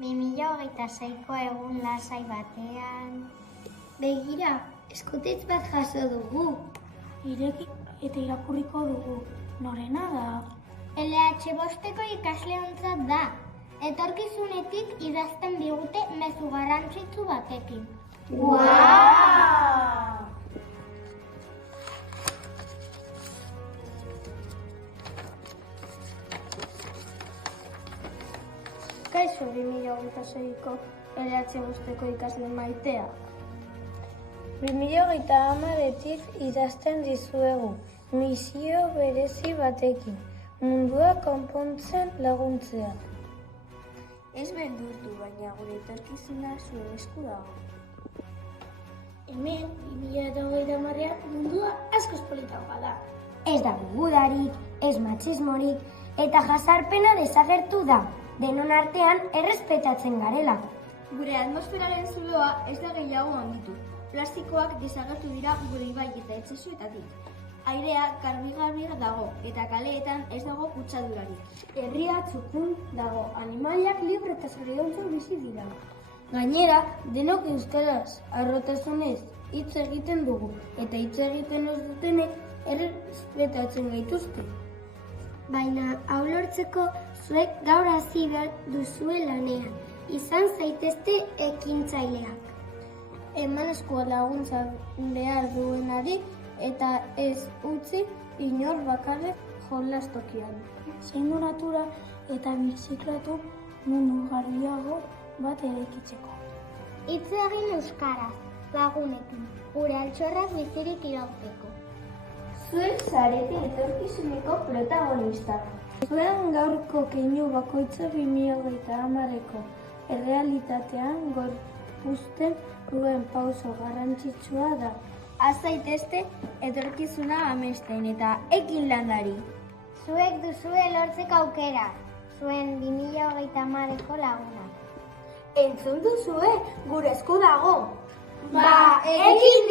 2026ko egun lasai batean. Begira, eskutitz bat jaso dugu. Ireki eta irakurriko dugu. Norena da? LH5ko ikasleontzat da. Etorkizunetik idazten digute mezu garrantzitsu batekin. Wow! Kaixo 2026ko LH5ko ikasle maitea. 2030etik idazten dizuegu, misio berezi batekin, mundua konpontzen laguntzea. Ez beldurtu, baina gure etorkizuna zuen esku dago. Hemen, 2030ean mundua askoz politagoa da. Ez da gudarik, ez matxismorik, eta jazarpena desagertu da. Denon artean errespetatzen garela. Gure atmosferaren zuloa ez da gehiago handitu. Plastikoak desagertu dira gure ibai eta etxesuetatik. Airea garbi-garbi dago eta kaleetan ez dago kutsadurarik. Herria txukun dago, animaliak libre eta zoriontzen bizi dira. Gainera, denok euskaraz, harrotasunez, hitz egiten dugu, eta hitz egiten ez dutenek errespetatzen gaituzte. Baina, hau lortzeko zuek gaur hasi behar duzue lanean. Izan zaitezte ekintzaileak. Eman eskua laguntza behar duenari eta ez utzi inor bakarrik jolastokian. Zaindu natura eta birziklatu mundu garbiago bat eraikitzeko. Hitz egin euskaraz, lagunekin, gure altxorrak bizirik irauteko. Zuek zarete etorkizuneko protagonista. Zuen gaurko keinu bakoitza 2030ko errealitatean gorpuzten duen pauso garrantzitsua da. Az zaitezte etorkizuna amesten eta ekin landari. Zuek duzue lortzeko aukera, zuen 2030ko laguna. Entzun duzue, gure esku dago. Ba, ekin